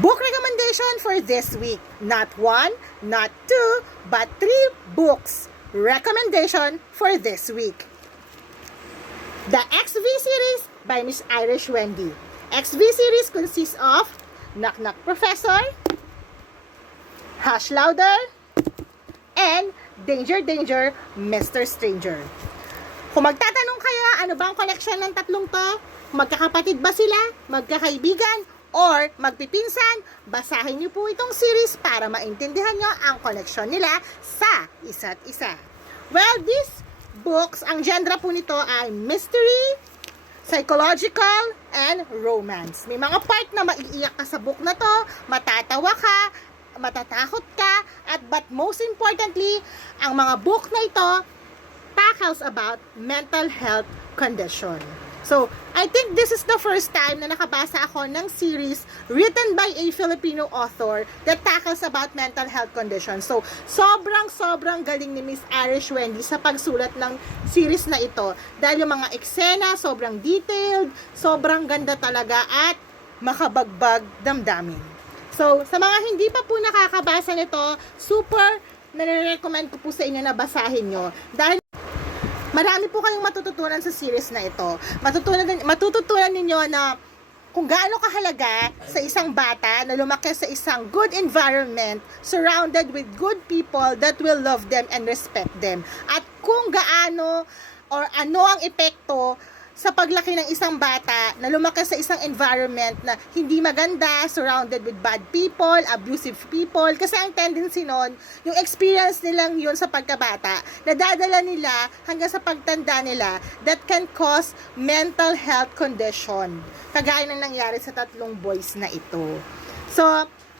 Book recommendation for this week. Not one, not two, but 3 books. Recommendation for this week. The XV series by Miss Irish Wendy. XV series consists of Knock Knock Professor, Hush Louder, and Danger Danger, Mr. Stranger. Kung magtatanong kayo, ano ba ang collection ng tatlong to? Magkakapatid ba sila? Magkakaibigan? Or magpipinsan? Basahin niyo po itong series para maintindihan niyo ang koneksyon nila sa isa't isa. Well, these books, ang genre po nito ay mystery, psychological, and romance. May mga part na maiiyak ka sa book na to, matatawa ka, matatakot ka, but most importantly, ang mga book na ito tackles about mental health condition. So, I think this is the first time na nakabasa ako ng series written by a Filipino author that tackles about mental health condition. So, sobrang galing ni Miss Irish Wendy sa pagsulat ng series na ito. Dahil yung mga eksena, sobrang detailed, sobrang ganda talaga at makabagbag damdamin. So, sa mga hindi pa po nakakabasa nito, super nare-recommend ko po sa inyo na basahin nyo. Dahil marami po kayong matututunan sa series na ito. Matututunan ninyo na kung gaano kahalaga sa isang bata na lumaki sa isang good environment, surrounded with good people that will love them and respect them. At kung gaano or ano ang epekto sa paglaki ng isang bata na lumaki sa isang environment na hindi maganda, surrounded with bad people, abusive people. Kasi ang tendency nun, yung experience nilang yun sa pagkabata, nadadala nila hanggang sa pagtanda nila that can cause mental health condition. Kagaya ng nangyari sa tatlong boys na ito. So,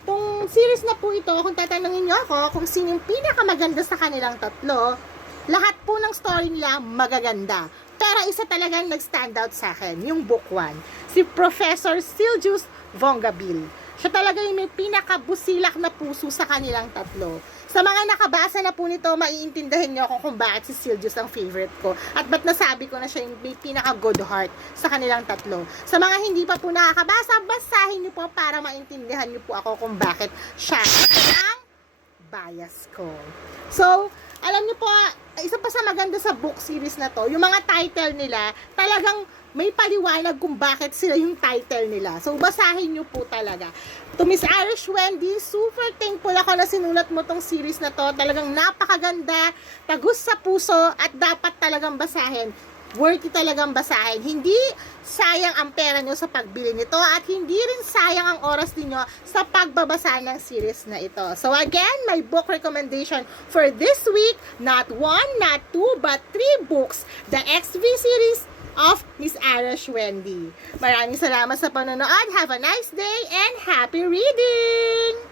itong series na po ito, kung tatanungin nyo ako kung sino yung pinakamaganda sa kanilang tatlo, lahat po ng story nila magaganda. Pero isa talagang nag-stand out sa akin, yung book 1. Si Professor Silgius Vongabil. Siya talaga yung may pinakabusilak na puso sa kanilang tatlo. Sa mga nakabasa na po nito, maiintindihan nyo kung bakit si Silgius ang favorite ko. At ba't nasabi ko na siya yung may pinaka-good heart sa kanilang tatlo. Sa mga hindi pa po nakakabasa, basahin nyo po para maintindihan nyo po ako kung bakit siya ang bias ko. So, alam niyo po, isa pa sa maganda sa book series na to, yung mga title nila, talagang may paliwanag kung bakit sila yung title nila. So, basahin niyo po talaga. To Miss Irish Wendy, super thankful ako na sinulat mo tong series na to. Talagang napakaganda, tagus sa puso, at dapat talagang basahin. Worthy talagang basahin. Hindi sayang ang pera nyo sa pagbili nito at hindi rin sayang ang oras niyo sa pagbabasa ng series na ito. So again, my book recommendation for this week, not 1, not 2, but 3 books. The XV series of Miss Irish Wendy. Maraming salamat sa panonood. Have a nice day and happy reading!